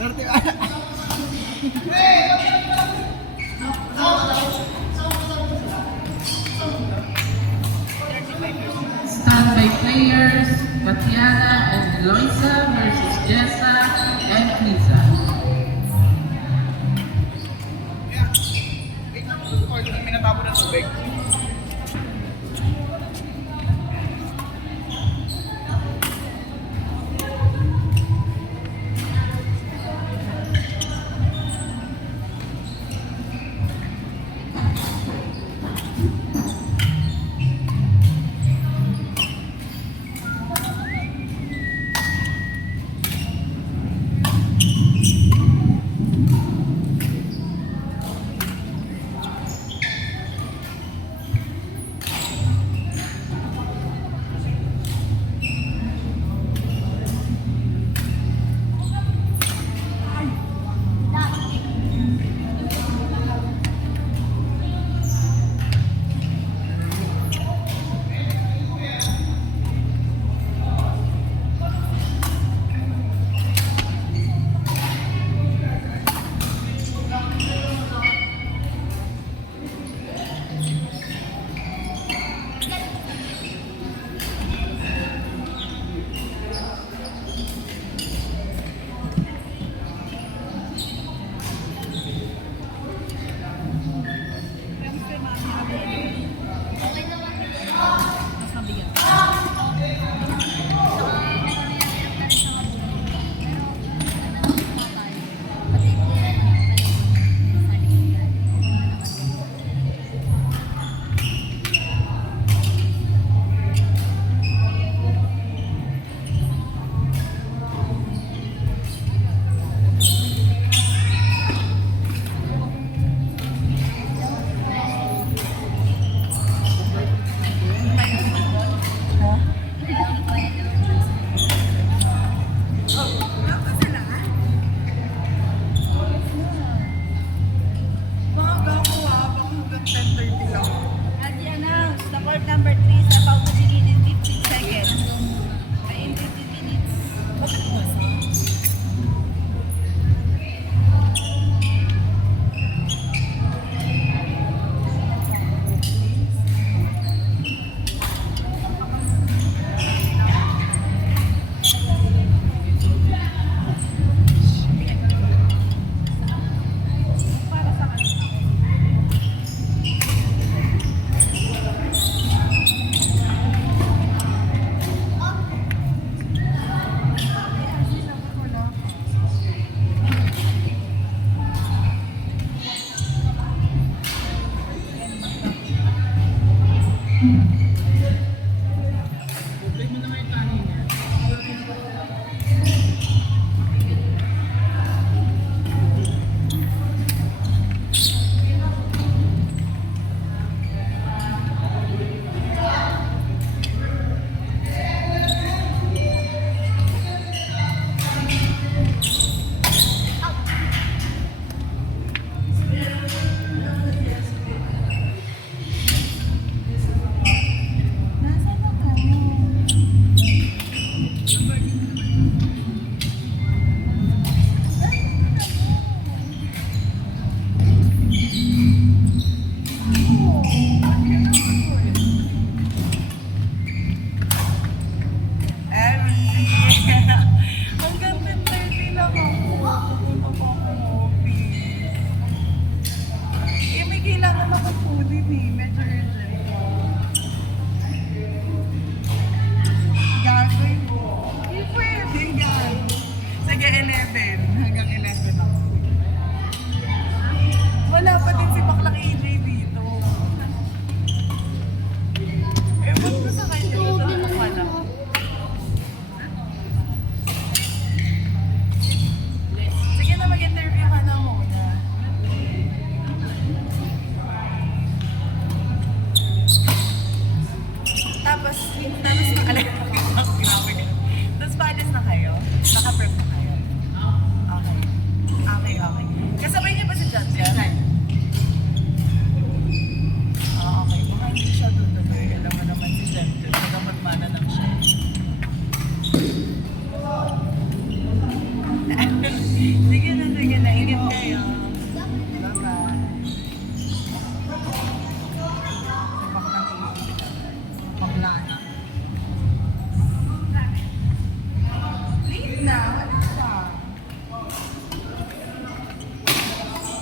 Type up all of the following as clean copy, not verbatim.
Standby players, Tatiana and Eloisa versus Jessa and Lisa. Minatapon ng tubig. Number 3 is about to begin in 15 seconds. In 15 minutes. Wala pa din si Baklang AJ dito. Ewan ko sa kanya. Wala. Sige na, mag-interview ka na muna. Tapos paalis na kayo? Naka-prep na kayo? na. Wala pa.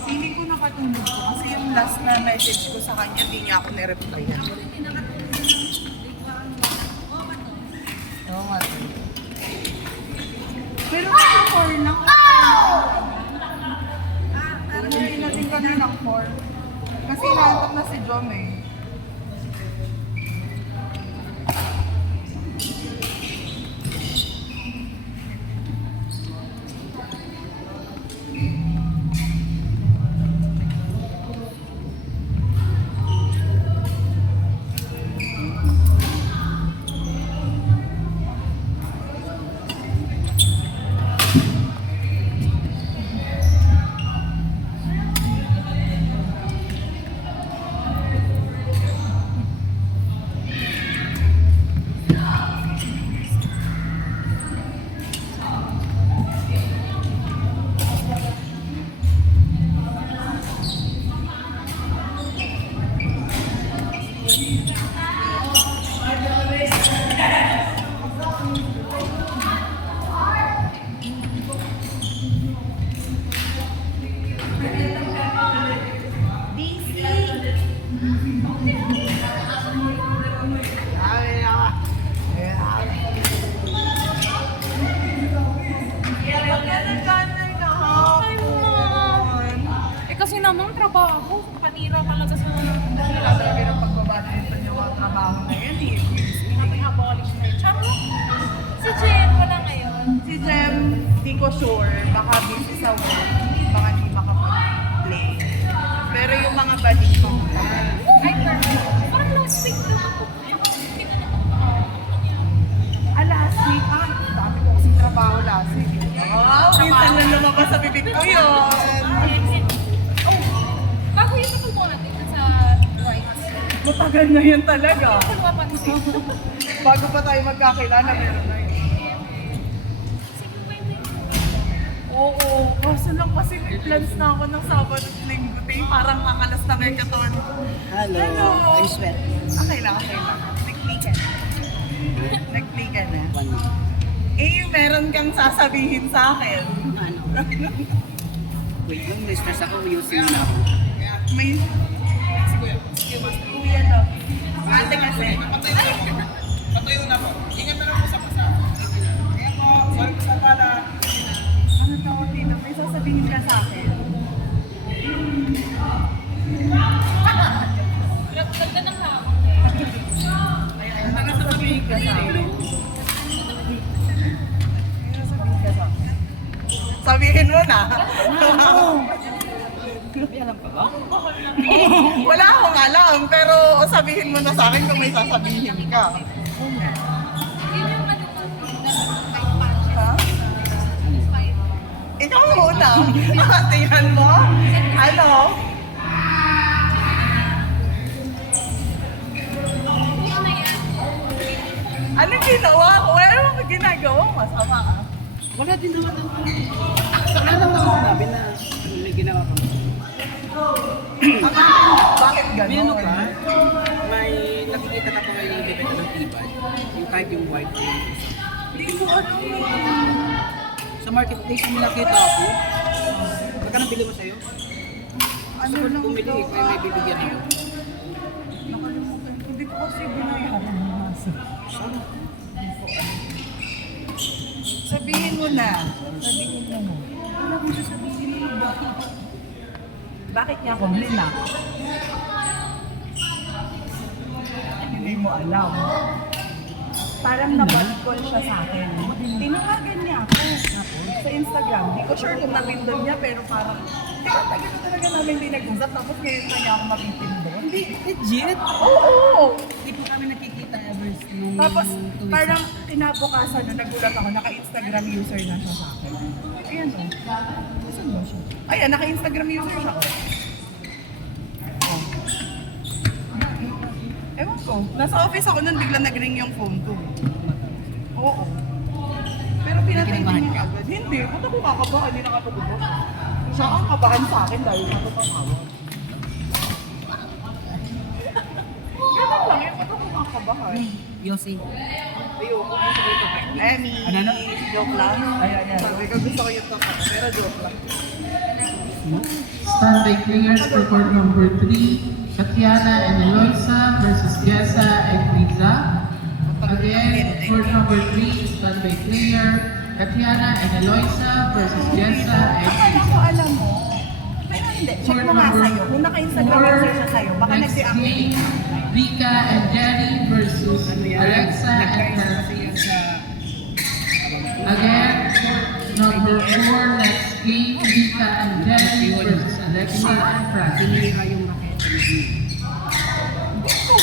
Feeling ko nakatulog ko kasi yung last na message ko sa kanya, di niya ako nireply. Oo nga. Pero kasi 4 lang. Parang hindi natin kanina ng 4. Kasi inaantok na si Jom eh. Kasi namang trabaho, panira talaga sa mga Wala talaga ng pagbabadminton yung mga trabaho na yan eh. abolish na yun. Tsaka, si Jen, wala ngayon. Si Jem, di ko sure, baka busy sa work, baka di makapag-play. Pero yung mga balik ko, Ay, perfect. Parang last week lang ako. last week, dami ko kasing trabaho last week. Wow, minsan lang lumabas sa bibig ko yun. Bago yung natutuwa natin sa rights. Matagal na yun talaga. Hindi ko napansin. Bago pa tayo magkakilala, meron na yun. Oo, kaso lang kasi may plans na ako ng Sabado at Linggo. Parang kakalas na may katawan ko. Hello. I'm sweat. Okay lang, okay lang. Nag-play ka na. Nag-play ka na. One minute. Eh, meron kang sasabihin sa akin. Ano? Wait lang, na-stress ako. Using na ako. May... Kuya daw. Ate kasi. Patuyo na po. Ingat na lang po sa pasa. Kaya po, sorry po sa pala. Ano tawag dito? May sasabihin ka sa akin. Ganda ng hawak. Ano sasabihin ka sa akin? Ano sasabihin ka sa akin? Sabihin mo na. Wala akong alam, pero sabihin mo na sa akin kung may sasabihin ka. Yun yung ano ko, fight punches. Ha? Fight. Ikaw muna. Tingnan mo. Ano? Yun na yan. Anong ginawa ko? Wala namang ginagawa. Masama ka. Wala din naman ang... Saka lang ako sabi na may ginawa ko. Bakit May ano gano'n? ka? May nakikita ka pa ngayon yung bibenta ng tibay. Yung kahit yung white. Hindi ko ano. Sa marketplace mo nakita ako. Magkano bili mo sa'yo? Ano Sa lang bumili, ito? kaya may bibigyan ako. Nakalimutan. Hindi ko kasi binayaran. Sabihin mo na. Sabihin mo. Alam mo sabihin mo ba? Bakit niya ako blinak? Hindi mo alam. Parang nabad call siya sa akin. Tinawagan niya ako sa Instagram. Hindi ko sure kung napindon niya, pero parang tagal na talaga namin hindi nag-usap. Tapos ngayon na niya ako mapipindon. Hindi, legit. Oo! Hindi po kami nakikita ever nung Tapos 2 weeks parang ago. kinabukasan na nagulat ako, naka-Instagram user na siya sa akin. Ayan o. Saan ba siya? Ayan, naka-Instagram user siya. Oh. Ewan ko. Nasa office ako nun, bigla nag-ring yung phone ko. Oo. Pero pinatay Kinabahan niya ka? agad. Hindi, ba't ako kakabahan? Hindi nakatugot. Siya ang kabahan sa akin dahil nakatawag. Ganun lang, ba't ako kakabahan? Yossi. Ayoko. Lemmy. Ano? Joke lang. Ayan. Sabi ko gusto ko yung top up, pero joke lang. Standby players for court number 3, Tatiana and Eloisa versus Jessa and Liza. Again, court number 3, standby player, Tatiana and Eloisa versus Jessa and Akala Liza. ko alam mo. Pero hindi, check mo nga sa'yo. Kung naka-Instagram answer siya sa'yo, baka Next nag-deactivate. game, Rika and Jenny versus Alexa and Francis. Again, number 4, next game, Rika and Jenny versus Alexa and Francis. Pinira yung makita ni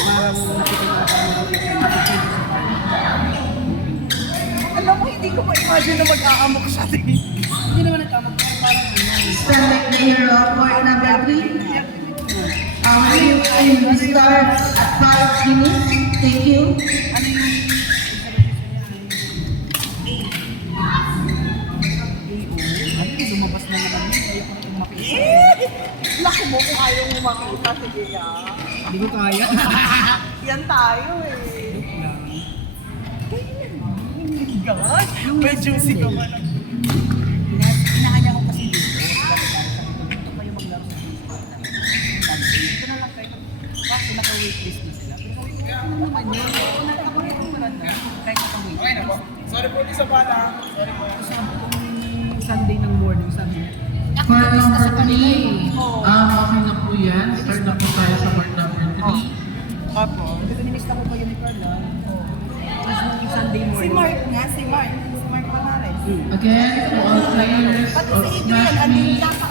para mo nakikita Alam mo, hindi ko ma-imagine na mag-aamok siya. Hindi naman nagkamag. Parang Standby player of court number 3. Our game will start at 5 minutes. Thank you. Ay, lumabas na naman yun. Ayoko na yung makita. Laki mo kung ayaw mo makita. Sige Hindi ko kaya. Yan tayo eh. Gosh, may juicy ka man. Hinahanya ko kasi dito. Dito kayo maglaro sa dito na lang kayo. Kasi naka-waitlist na sila. Pero sabi ko, ano naman yun? Kung nakapagpuntaran na, kahit naka-waitlist. Okay na po. Sorry po, di sa bala. Sorry po. Sabi ko, Sunday ng morning, sabi niya. Court number 3, okay na po yan. Start na po tayo sa court number 3. Opo. Kasi nilista ko pa yun ni Carla. Tapos nung Sunday Si morning. Mark nga, si Mark. Si Mark Panares. Again, to all players Pati of si Smash Adrian, Me, andun lang sa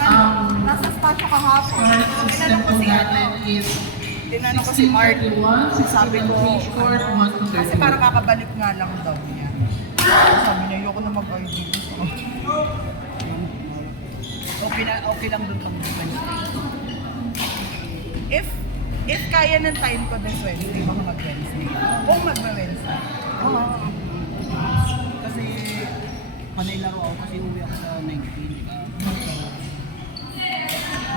nasa spasyo kahapon. start system Tinanong ko po si natin is Tinanong ko si Mark. 16:31, Sabi ko, 16:34, 1 to kasi 30. parang kakabalik nga lang daw niya. Sabi niya, ayoko na mag-ID. Okay lang doon pag Wednesday. If kaya ng time ko this Wednesday, baka mag-Wednesday. Kung mag-Wednesday. Kasi panay laro ako kasi uwi ako sa 19, di ba?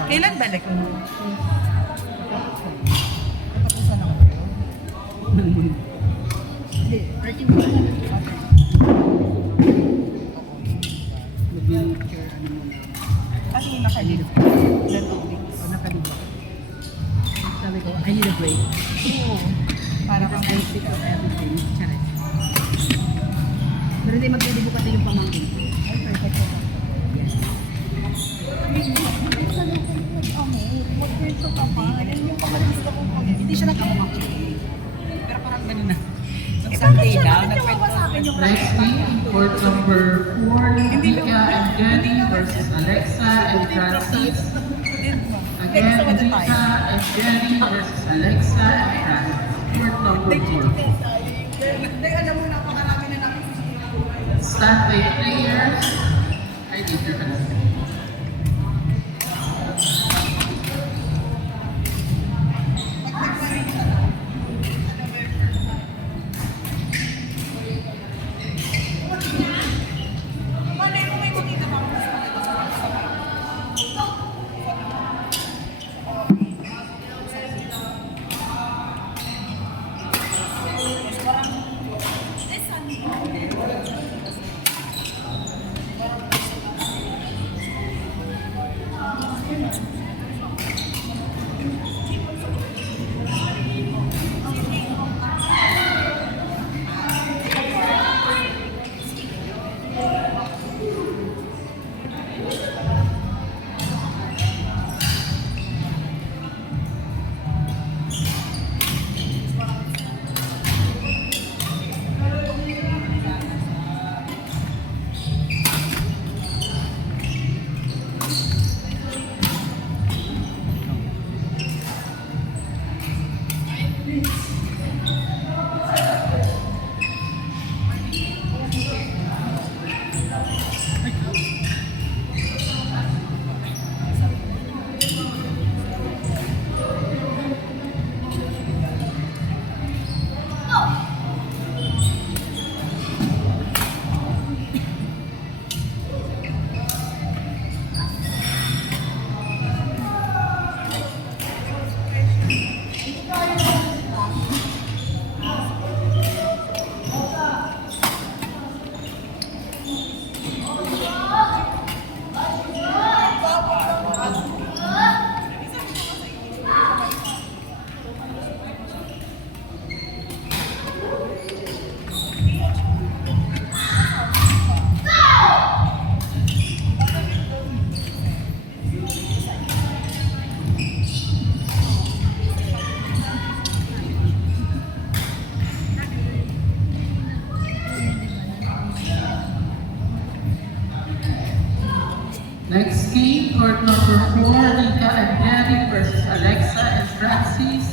Kailan balik mo? Katapusan ako yun. Hindi, 13 mo. Mag-wheelchair, ano mo na. Kasi yung nakalip. Ilan 2 weeks. O nakaliba. Sabi ko, I need a break. Oo. Para kang I'm sick of everything. Charis. Pero hindi magdidibo kasi yung pamangkin ko. Ay, perfect ko. Yes. Mag-virtual ka pa. Yan yung pakalista ko po. Hindi siya nagkamamang pero parang ganun na. Nung Eh, bakit Sunday siya? daw, Bakit yung wawa sa akin yung Next game, court number 4, Rika and Jenny versus Alexa and Francis. Again, Rika and Jenny versus Alexa and Francis. Court number 4. Hindi, alam mo, napakarami na namin. Standby players. I need your help. Malay mo, may makita pa ako sa court number 4, Rika and Jerry versus Alexa and Francis.